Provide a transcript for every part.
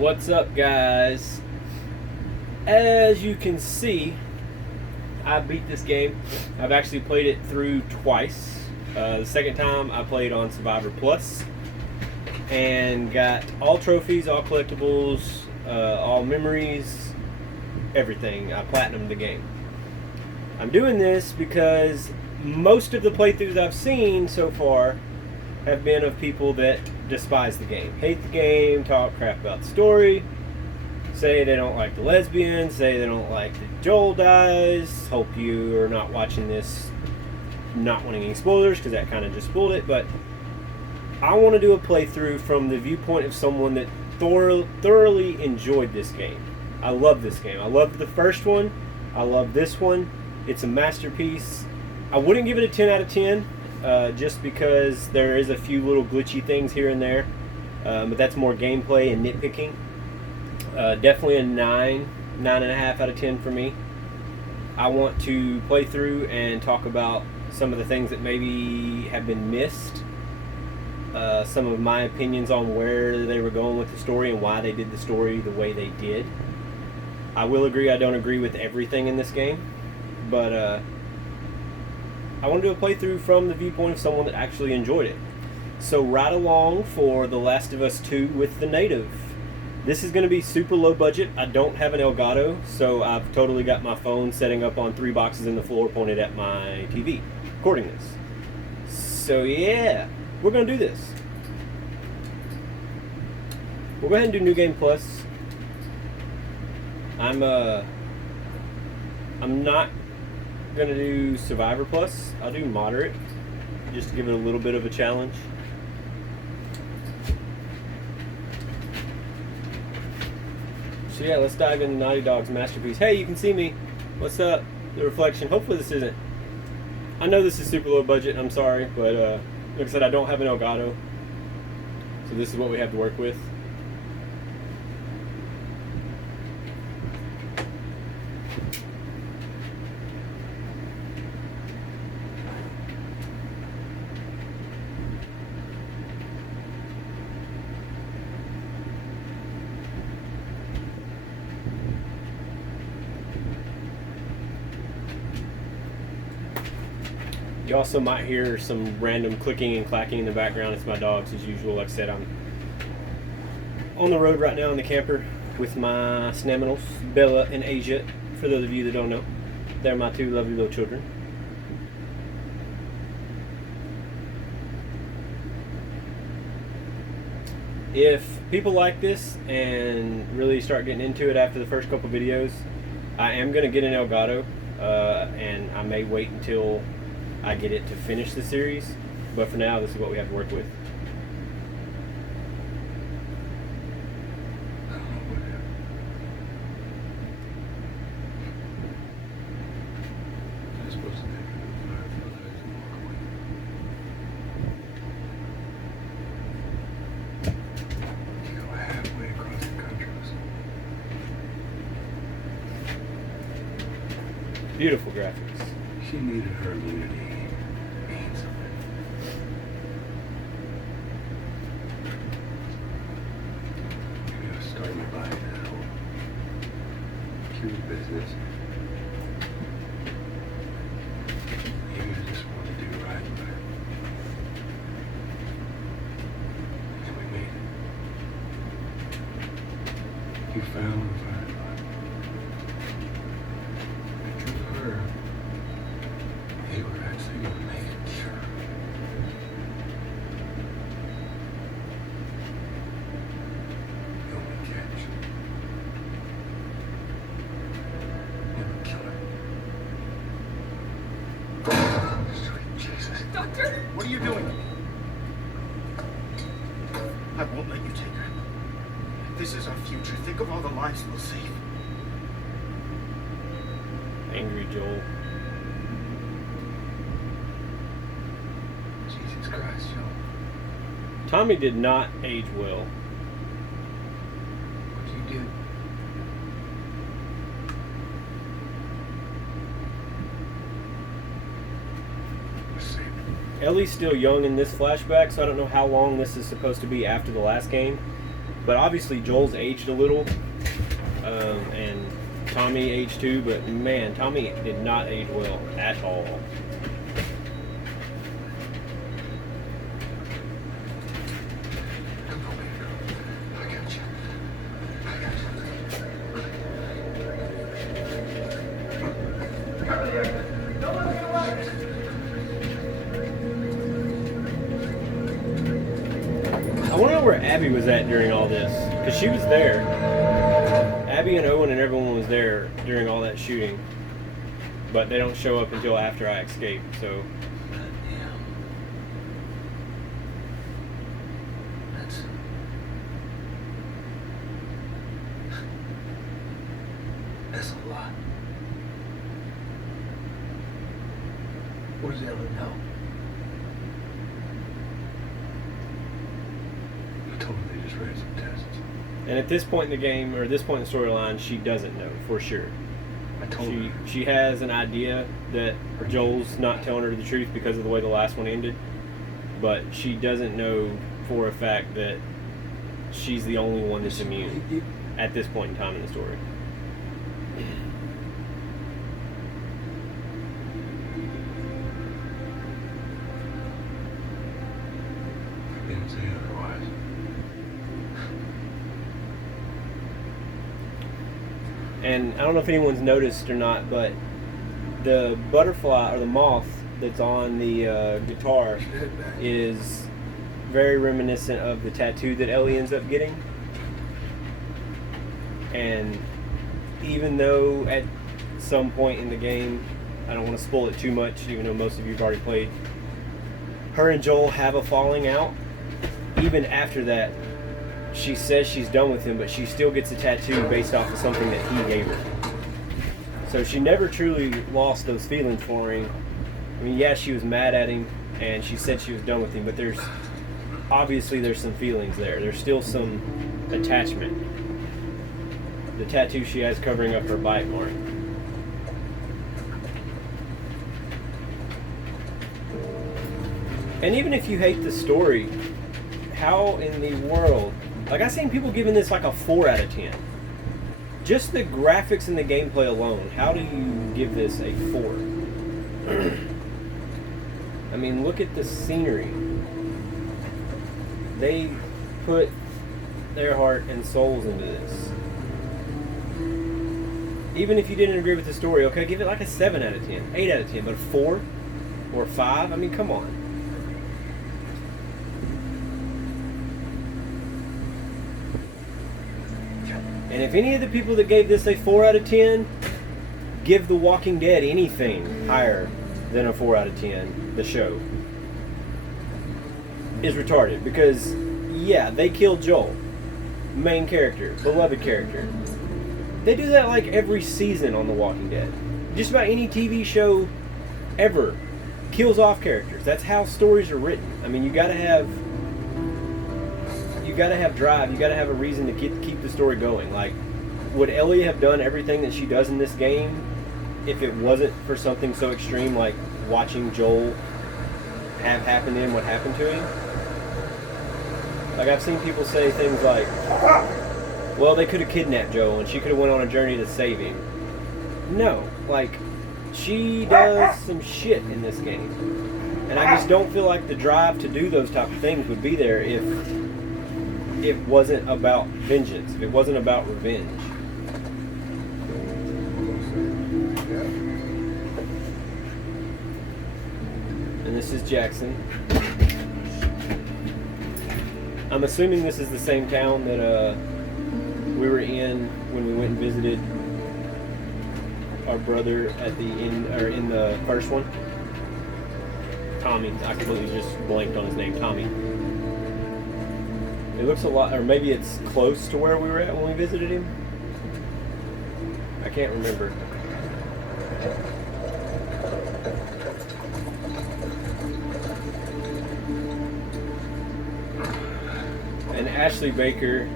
What's up, guys? As you can see, I beat this game. I've actually played it through twice. The second time I played on Survivor Plus and got all trophies, all collectibles, all memories, everything. I platinumed the game. I'm doing this because most of the playthroughs I've seen so far have been of people that despise the game, hate the game, talk crap about the story, say they don't like the lesbian, say they don't like that Joel dies. Hope you are not watching this not wanting any spoilers, because that kind of just spoiled it. But I want to do a playthrough from the viewpoint of someone that thoroughly enjoyed this game. I love this game. I loved the first one. I love this one. It's a masterpiece. I wouldn't give it a 10 out of 10 just because there is a few little glitchy things here and there, but that's more gameplay and nitpicking. Definitely a 9.5 out of 10 for me. I want to play through and talk about some of the things that maybe have been missed, some of my opinions on where they were going with the story and why they did the story the way they did. I will agree I don't agree with everything in this game, but I want to do a playthrough from the viewpoint of someone that actually enjoyed it. So ride along for The Last of Us 2 with the native. This is going to be super low budget. I don't have an Elgato, so I've totally got my phone setting up on 3 boxes in the floor pointed at my TV, recording this. So yeah, we're going to do this. We'll go ahead and do New Game Plus. I'm not going to do Survivor Plus. I'll do Moderate, just to give it a little bit of a challenge. So yeah, let's dive into Naughty Dog's masterpiece. Hey, you can see me. What's up? The reflection. Hopefully this isn't... I know this is super low budget, I'm sorry, but like I said, I don't have an Elgato. So this is what we have to work with. You also might hear some random clicking and clacking in the background. It's my dogs as usual. Like I said, I'm on the road right now in the camper with my Snaminals, Bella and Asia, for those of you that don't know. They're my 2 lovely little children. If people like this and really start getting into it after the first couple videos, I am going to get an Elgato, and I may wait until I get it to finish the series, but for now this is what we have to work with. Beautiful graphics. She needed her immunity. Start me by now. Cute business. Maybe I just want to do right, but and we made it. You found the firefly. I drew her. They were actually gonna make it, sure. Doctor? What are you doing? I won't let you take her. This is our future. Think of all the lives we'll save. Angry Joel. Jesus Christ, Joe. Tommy did not age well. What'd you do? Ellie's still young in this flashback, so I don't know how long this is supposed to be after the last game. But obviously Joel's aged a little, and Tommy aged too, but man, Tommy did not age well at all. I want to know where Abby was at during all this, because she was there. Abby and Owen and everyone was there during all that shooting, but they don't show up until after I escape, so... That's a lot. What does Ella know? I told her they just ran some tests. And at this point in the game, or this point in the storyline, she doesn't know for sure. I told her. She has an idea that Joel's not telling her the truth because of the way the last one ended, but she doesn't know for a fact that she's the only one that's immune at this point in time in the story. I didn't say otherwise. And I don't know if anyone's noticed or not, but the butterfly or the moth that's on the guitar is very reminiscent of the tattoo that Ellie ends up getting. And even though at some point in the game, I don't want to spoil it too much, even though most of you have already played, her and Joel have a falling out. Even after that, she says she's done with him, but she still gets a tattoo based off of something that he gave her. So she never truly lost those feelings for him. I mean, yeah, she was mad at him, and she said she was done with him, but there's some feelings there. There's still some attachment. The tattoo she has covering up her bite mark. And even if you hate the story, how in the world... Like, I've seen people giving this like a 4 out of 10. Just the graphics and the gameplay alone, how do you give this a 4? I mean, look at the scenery. They put their heart and souls into this. Even if you didn't agree with the story, okay, give it like a 7 out of 10, 8 out of 10, but a 4 or 5? I mean, come on. And if any of the people that gave this a 4 out of 10 give The Walking Dead anything higher than a 4 out of 10, the show is retarded. Because, yeah, they killed Joel, main character, beloved character. They do that like every season on The Walking Dead. Just about any TV show ever kills off characters. That's how stories are written. I mean, you gotta have drive. You gotta have a reason to keep the story going. Like, would Ellie have done everything that she does in this game if it wasn't for something so extreme like watching Joel have happen to him what happened to him? Like, I've seen people say things like, well, they could have kidnapped Joel and she could have went on a journey to save him. No, like, she does some shit in this game. And I just don't feel like the drive to do those type of things would be there if it wasn't about vengeance, if it wasn't about revenge. And this is Jackson. I'm assuming this is the same town that we were in when we went and visited our brother at the end, or in the first one. Tommy. I completely just blanked on his name. Tommy. It looks a lot, or maybe it's close to where we were at when we visited him. I can't remember. And Ashley Baker,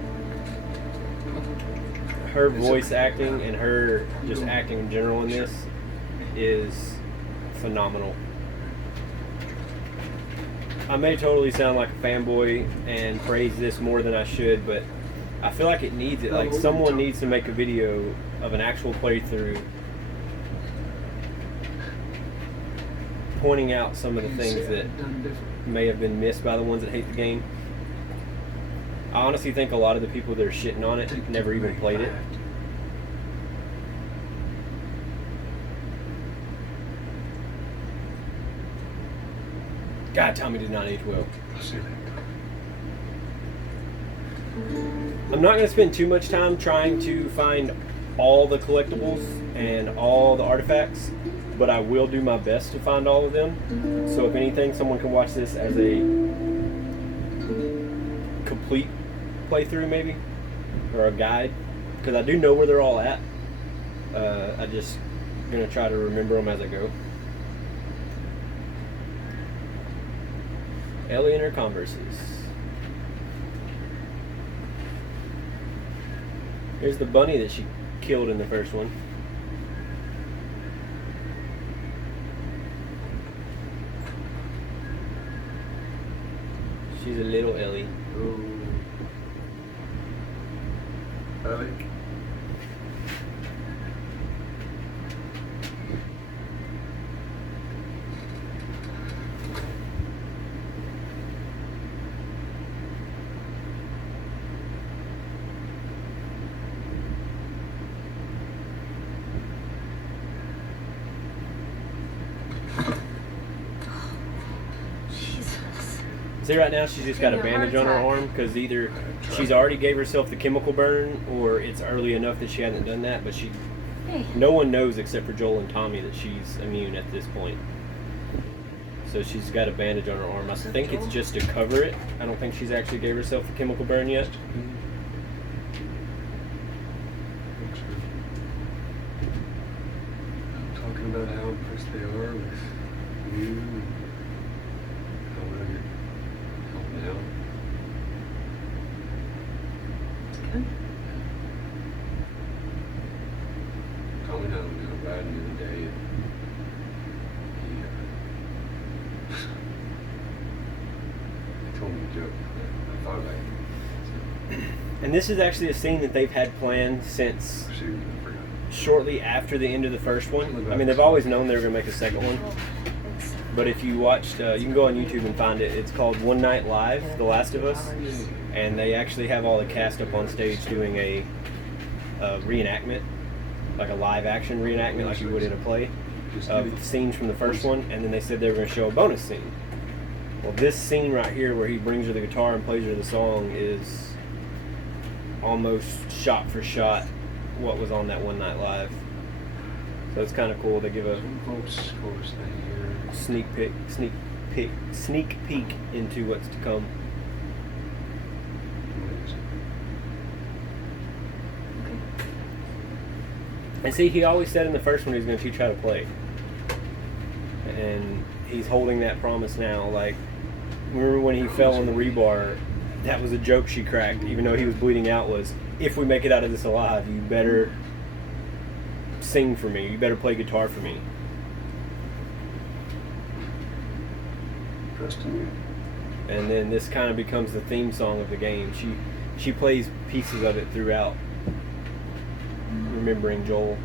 her voice acting and her just acting in general in this is phenomenal. I may totally sound like a fanboy and praise this more than I should, but I feel like it needs it. Like someone needs to make a video of an actual playthrough pointing out some of the things that may have been missed by the ones that hate the game. I honestly think a lot of the people that are shitting on it never even played it. God, Tommy did not age well. I'm not going to spend too much time trying to find all the collectibles and all the artifacts, but I will do my best to find all of them. So if anything, someone can watch this as a complete playthrough maybe, or a guide, because I do know where they're all at. I just going to try to remember them as I go. Ellie and her Converses. Here's the bunny that she killed in the first one. She's a little Ellie. Oh. Ellie? See, right now she's just got a bandage on her arm because either she's already gave herself the chemical burn or it's early enough that she hasn't done that, but no one knows except for Joel and Tommy that she's immune at this point. So she's got a bandage on her arm. I think it's just to cover it. I don't think she's actually gave herself the chemical burn yet. I'm talking about how impressed they are with you. Now. Good. Tommy and I were going riding the other day, and he told me a joke. I thought about it. And this is actually a scene that they've had planned since shortly after the end of the first one. I mean, they've always known they were going to make a second one. But if you watched, you can go on YouTube and find it. It's called One Night Live, The Last of Us. And they actually have all the cast up on stage doing a reenactment, like a live action reenactment like you would in a play, of scenes from the first one. And then they said they were going to show a bonus scene. Well, this scene right here where he brings her the guitar and plays her the song is almost shot for shot what was on that One Night Live. So it's kind of cool. They give a sneak peek into what's to come. And see, he always said in the first one he was going to teach how to play, and he's holding that promise now. Like, remember when he fell on the rebar? That was a joke she cracked, even though he was bleeding out. Was, if we make it out of this alive, you better sing for me. You better play guitar for me. And then this kind of becomes the theme song of the game. She plays pieces of it throughout, remembering Joel.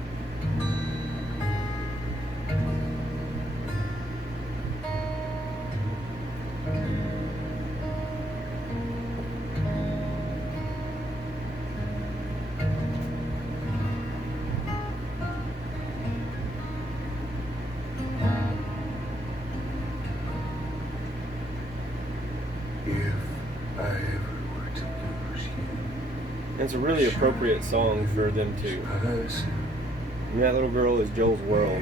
It's a really appropriate song for them too. And that little girl is Joel's world.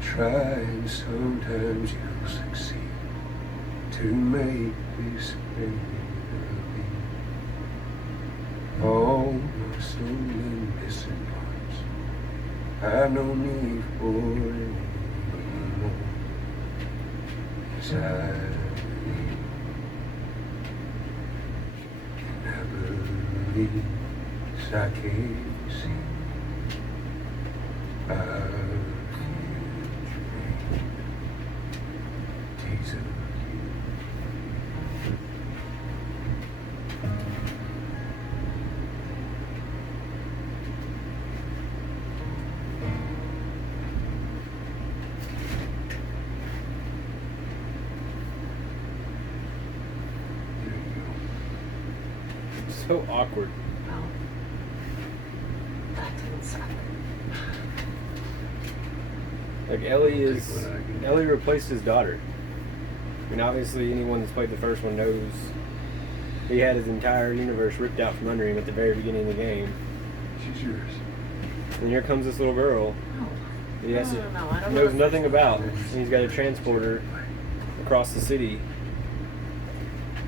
Try and sometimes you'll succeed to make this baby. All my soul and missing parts, I've no need for anymore. I believe I can see our future. so awkward. Well, that didn't suck. Like Ellie replaced his daughter. I mean, obviously anyone that's played the first one knows he had his entire universe ripped out from under him at the very beginning of the game. She's yours. And here comes this little girl. No. He has No, I don't knows know. nothing about. And he's got to transport her across the city.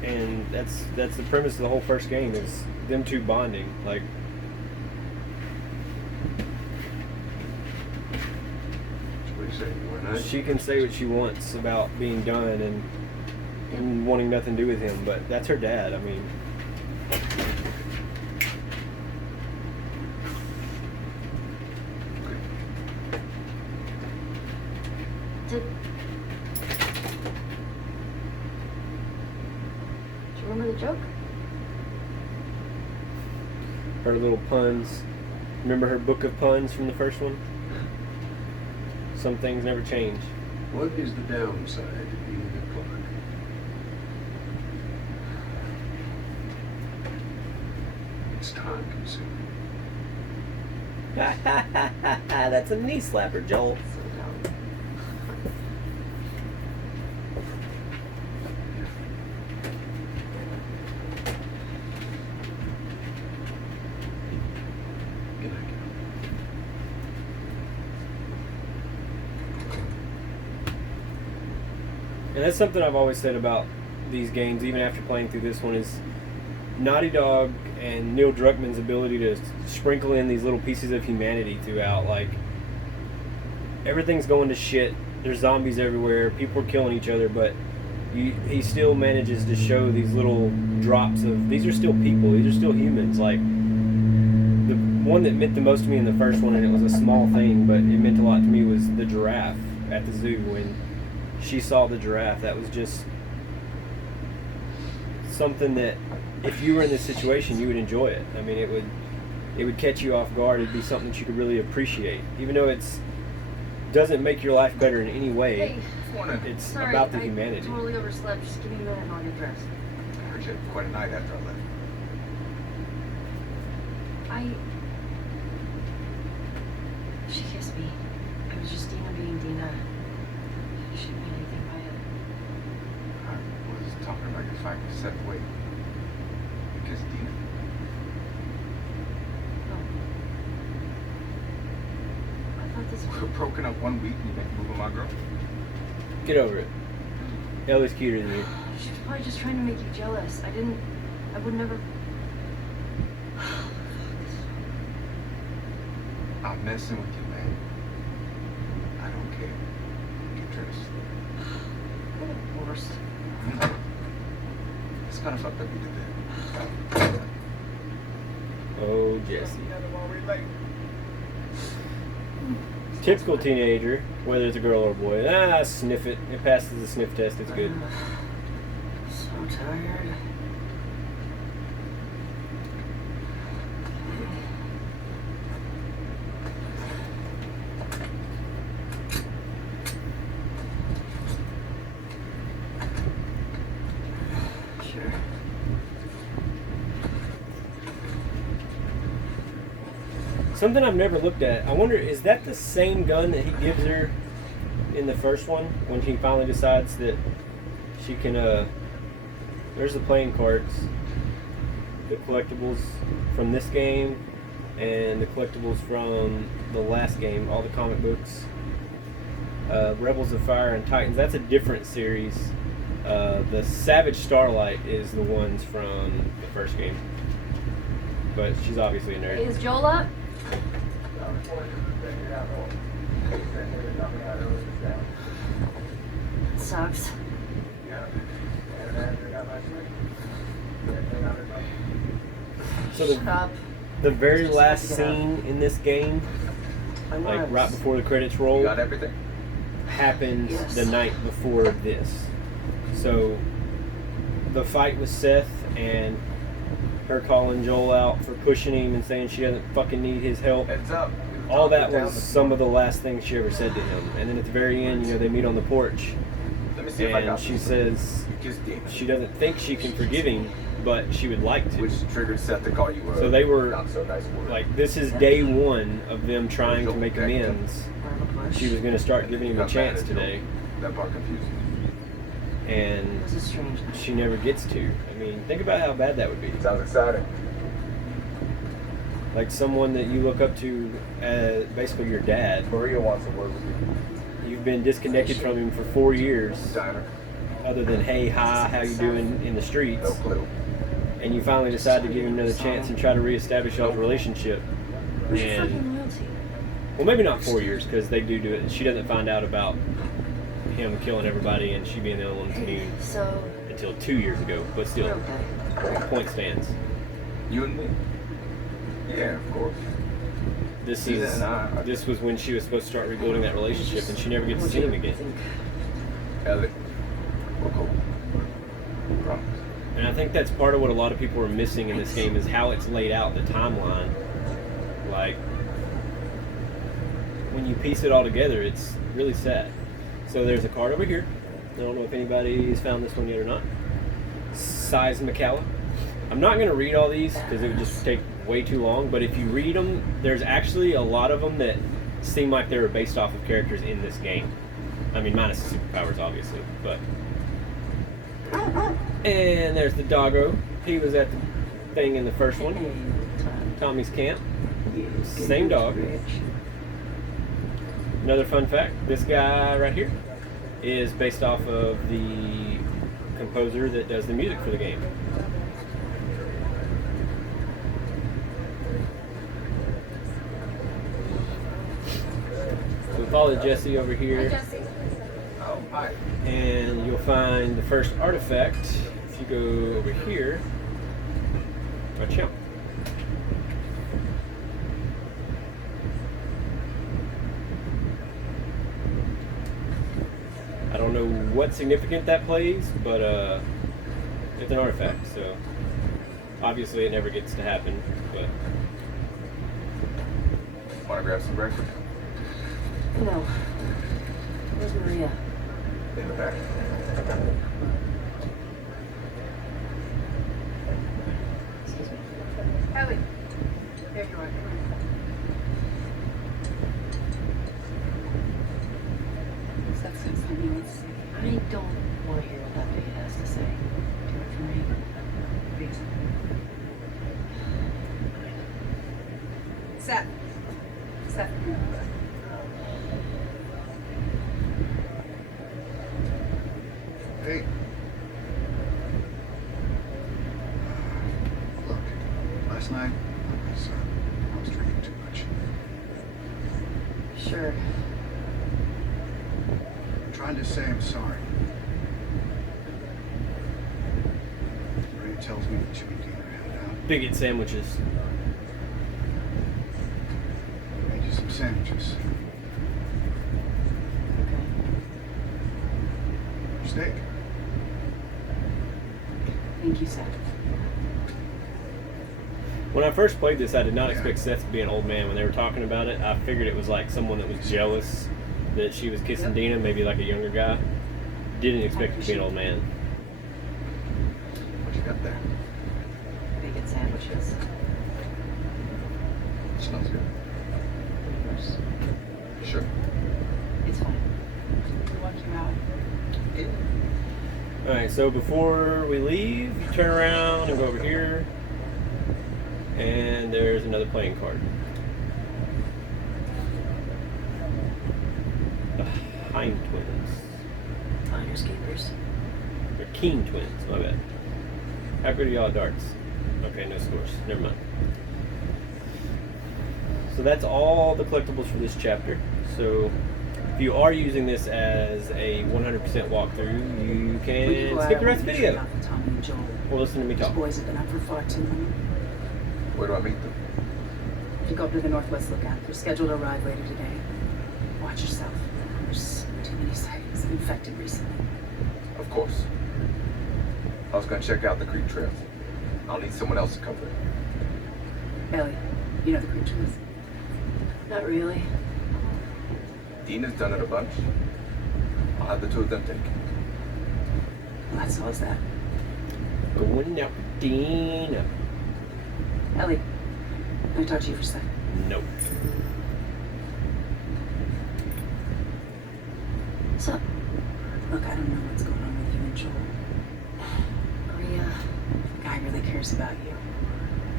And that's the premise of the whole first game, is them two bonding. Like, What do you say? Why not? she can say what she wants about being done and wanting nothing to do with him, but that's her dad. I mean, Did you remember the joke? her little puns. Remember her book of puns from the first one? Some things never change. What is the downside of being a clock? It's time consuming. That's a knee slapper, Joel. So dumb. Good night. And that's something I've always said about these games, even after playing through this one, is Naughty Dog and Neil Druckmann's ability to sprinkle in these little pieces of humanity throughout. Like, everything's going to shit. There's zombies everywhere. People are killing each other, but he still manages to show these little drops of, these are still people. These are still humans. Like, the one that meant the most to me in the first one, and it was a small thing, but it meant a lot to me, was the giraffe at the zoo. When she saw the giraffe, that was just something that, if you were in this situation, you would enjoy it. I mean, it would catch you off guard. It'd be something that you could really appreciate, even though doesn't make your life better in any way. Hey, It's sorry, about the I humanity. totally overslept. Just give me a minute and I'll get dressed. I heard you had quite a night after I left. She kissed me. It was just Dina being Dina. She didn't mean anything by it. I was talking about your fight with Seth Wade. You kissed Dina. No. I thought this We were broken up 1 week and you make a move with my girl. Get over it. Ellie's cuter than you. She was probably just trying to make you jealous. I would never. I'm messing with you, man. I don't care. Get dressed. You're the worst. It's kind of fucked up you did that. Oh, Jesse. Typical teenager, whether it's a girl or a boy. Sniff it. It passes the sniff test. It's good. So tired. Sure. Something I've never looked at. I wonder, is that the same gun that he gives her in the first one when he finally decides that she can, there's the playing cards, the collectibles from this game, and the collectibles from the last game, all the comic books, Rebels of Fire and Titans. That's a different series. The Savage Starlight is the ones from the first game. But she's obviously a nerd. Is Joel up? Sucks. So Shut up. the very last scene in this game, like right before the credits You roll, got everything? happens Yes. the night before this. So the fight with Seth and her calling Joel out for pushing him and saying she doesn't fucking need his help. Heads up. All that was some of the last things she ever said to him. And then at the very end, they meet on the porch. Let me see And she says she doesn't think she can forgive him, but she would like to. Which triggered Seth to call you a So they were not so nice word. like, this is day one of them trying to make amends. Barb She was going to start giving him a chance today, That part confused me. It and was a strange night. she never gets to. I mean, think about how bad that would be. Sounds exciting. Like someone that you look up to as basically your dad. Maria wants a word with you. You've been disconnected from him for 4 years, Diner. other than hey, hi, how you doing in the streets. No clue. And you finally decide to give him another chance and try to reestablish y'all's relationship. Where's your And fucking loyalty? well, maybe not 4 years, because they do it. She doesn't find out about him killing everybody and she being the only one to do So, until 2 years ago. But we're still, okay. point stands. You and me? Yeah, of course. This Tina is and I- this was when she was supposed to start rebuilding that relationship, and she never gets to see him again. Ellie, we're cool. Promise. And I think that's part of what a lot of people are missing in this game is how it's laid out, the timeline. Like, when you piece it all together, it's really sad. So there's a card over here. I don't know if anybody's found this one yet or not. Seismicala. I'm not going to read all these because it would just take way too long, but if you read them, there's actually a lot of them that seem like they were based off of characters in this game. I mean, minus the superpowers, obviously, but... And there's the doggo. He was at the thing in the first one. Tommy's camp. Same dog. Another fun fact, this guy right here is based off of the composer that does the music for the game. So follow Jesse over here. Oh, hi. And you'll find the first artifact if you go over here. Watch out. I don't know what significant that plays, but it's an artifact, so obviously it never gets to happen, but Want to grab some breakfast? No. Where's Maria? In the back. Excuse me. Ellie, there you are. Is that something you want to say? I don't want to hear what that baby has to say. Do it for me. Please. Seth. Seth. Hey. Look, last night I was drinking too much. Sure. I'm trying to say I'm sorry. Maria tells me that you and Dina are headed out. bigot sandwiches. Made you some sandwiches. Steak. Thank you, Seth. When I first played this, I did not expect Seth to be an old man. When they were talking about it, I figured it was like someone that was jealous that she was kissing Dina, maybe like a younger guy. Didn't expect it to be an old man. What you got there? Bacon sandwiches. Smells good. Yours. Sure. It's fine. We walk you out. Alright, so before we leave, you turn around and go over here. And there's another playing card. The Hind Twins. Finders keepers. They're Keen Twins, my bad. How good are y'all at darts? Okay, no scores. Never mind. So that's all the collectibles for this chapter. So if you are using this as a 100% walkthrough, you can skip the rest of the video Tommy and Joel. or listen to me These talk. boys have been up for far too long. Where do I meet them? You go up to the Northwest Lookout. They're scheduled to arrive later today. Watch yourself. There's too many sightings of infected recently. Of course. I was gonna check out the creek trails. I'll need someone else to cover it. Ellie, you know the creek trails? Not really. Dina's done it a bunch. I'll have the two of them take it. Well, that's all is that. Going out, Dina. Ellie, can I talk to you for a second? Nope. What's up? Look, I don't know what's going on with you and Joel. Maria, The guy really cares about you.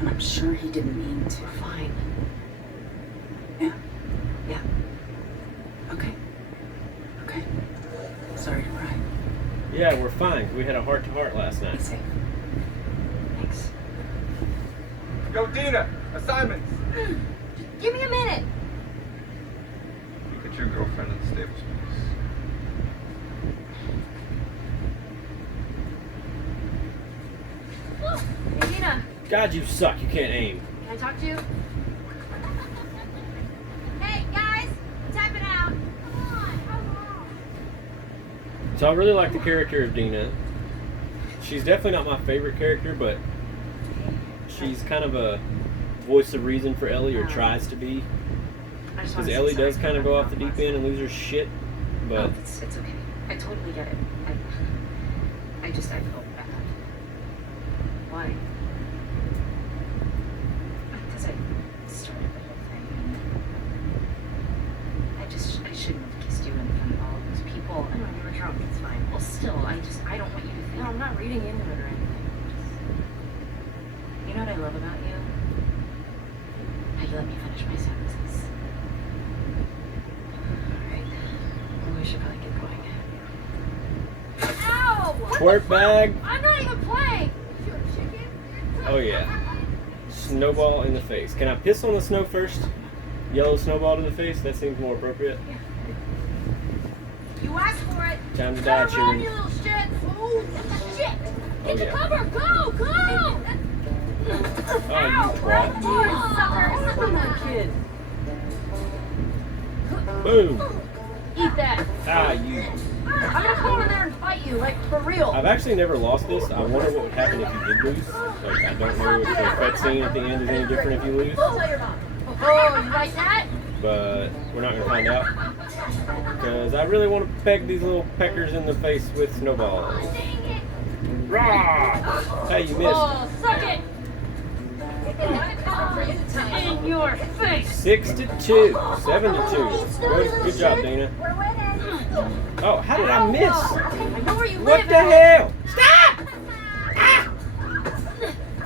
And I'm sure he didn't mean to. we're fine. Yeah? Yeah. Okay. Okay. Sorry to pry. Yeah, we're fine. We had a heart-to-heart last Be night. safe. Thanks. Yo, Dina, assignments. Just give me a minute. You get your girlfriend in the stable space. Hey, Dina, God, you suck. You can't aim. can I talk to you? Hey, guys, type it out. Come on. So I really like the character of Dina. She's definitely not my favorite character, but she's kind of a voice of reason for Ellie, or tries to be. Because Ellie does kind of go off the deep end and lose her shit, but Oh, it's okay. I totally get it. I felt bad. Why? Because I started the whole thing. I shouldn't have kissed you in front of all of those people. I know you were drunk. It's fine. Well, still, I don't want you to think. No, I'm not reading into it or anything. You know what I love about you? How you let me finish my sentences. Alright. Well, we should probably get going. Ow! twerk bag. I'm not even playing! You chicken? Oh yeah. Snowball in the face. Can I piss on the snow first? Yellow snowball to the face? That seems more appropriate. You asked for it! Time to die, Come on, children. you little shit! Oh, shit! Oh, Get to yeah. cover! Go! Go! Oh, you twat. Sucker! Come on, kid. Boom. Eat that! Ah, you. I'm gonna come over there and fight you, like, for real. I've actually never lost this. I wonder what would happen if you did lose. Like, I don't know if the cutscene at the end is any different if you lose. Tell your mom. Oh, you like that? But we're not going to find out. Because I really want to peg these little peckers in the face with snowballs. Dang it! Rah! Hey, you missed. Oh, suck it! In your face! 6-2. 7-2. Good job, Dana. We're winning! Oh, how did I miss? I know where you live. What the hell? Stop! Ah!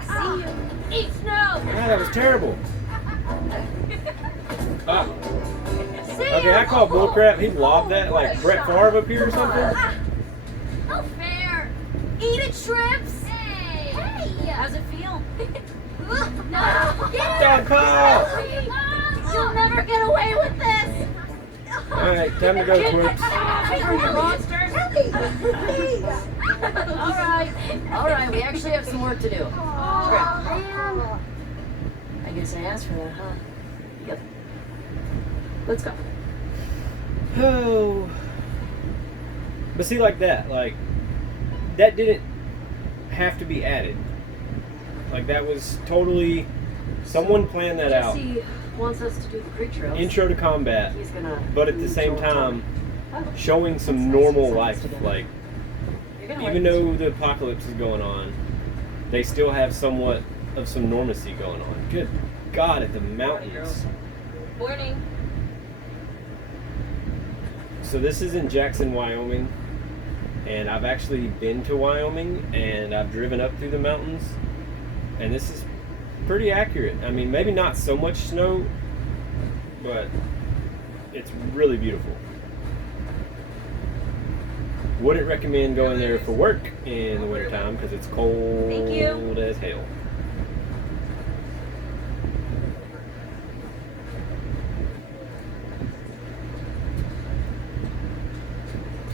See you. Eat snow! Ah, that was terrible. Ah. See Okay, I call bullcrap. He lobbed that like Brett Favre up here or something. No fair! Eat it, Shrimps! Hey! Hey! How's it feel? No! Dog Paul! You'll never get away with this! Alright, time to go, twerps. You monsters! Alright, we actually have some work to do. I guess I asked for that, huh? Yep. Let's go. Oh. But see, like that didn't have to be added. Like, that was totally, someone planned that out. Jesse wants us to do the creek trails. Intro to combat, He's gonna but at the same Joel time, Oh, showing some that's nice. normal It's life. nice together. Like, you're gonna even like though the apocalypse is going on, they still have somewhat of some normalcy going on. Good God, at the mountains. this. Morning. So this is in Jackson, Wyoming, and I've actually been to Wyoming, and I've driven up through the mountains, and this is pretty accurate. I mean, maybe not so much snow, but it's really beautiful. Wouldn't recommend going there for work in the wintertime because it's cold Thank you. as hell.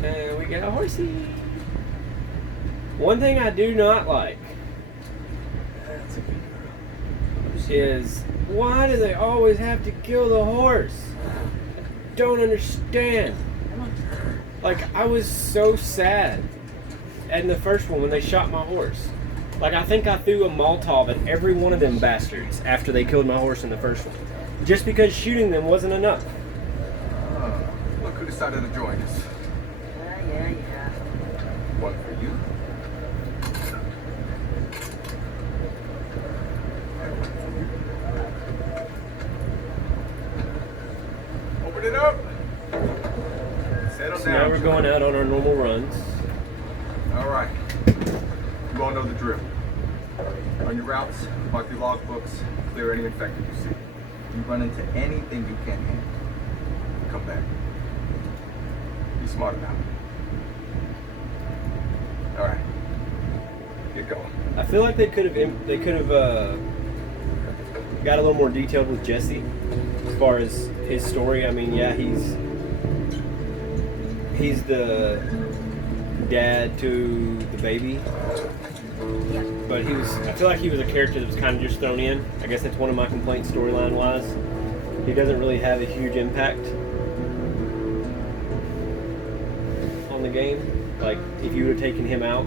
And we got a horsey. One thing I do not like is, why do they always have to kill the horse? I don't understand. Like, I was so sad in the first one when they shot my horse. Like, I think I threw a Molotov at every one of them bastards after they killed my horse in the first one. Just because shooting them wasn't enough. Look who decided to join us. Yeah. One for you, going out on our normal runs. All right. You all know the drill. On your routes, mark your logbooks, clear any infected you see. You run into anything you can't handle, come back. Be smart about it. All right. Get going. I feel like they could have got a little more detailed with Jesse as far as his story. I mean, yeah, he's the dad to the baby, but I feel like he was a character that was kind of just thrown in. I guess that's one of my complaints storyline wise. He doesn't really have a huge impact on the game. Like, if you would have taken him out,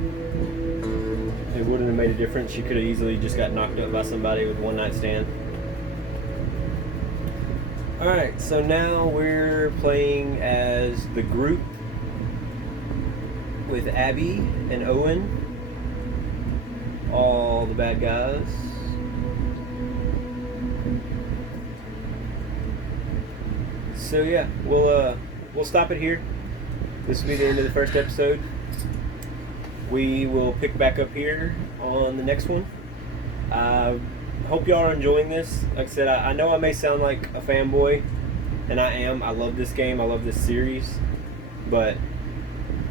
it wouldn't have made a difference. She could have easily just got knocked up by somebody with one night stand. Alright, so now we're playing as the group with Abby and Owen, all the bad guys. So yeah, we'll stop it here. This will be the end of the first episode. We will pick back up here on the next one. I hope y'all are enjoying this. Like I said, I know I may sound like a fanboy, and I am. I love this game. I love this series, but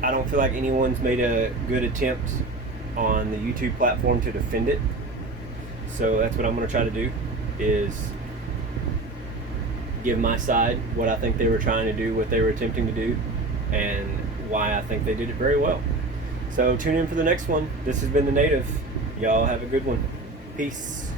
I don't feel like anyone's made a good attempt on the YouTube platform to defend it. So that's what I'm going to try to do, is give my side, what I think they were trying to do, what they were attempting to do, and why I think they did it very well. So tune in for the next one. This has been The Native. Y'all have a good one. Peace.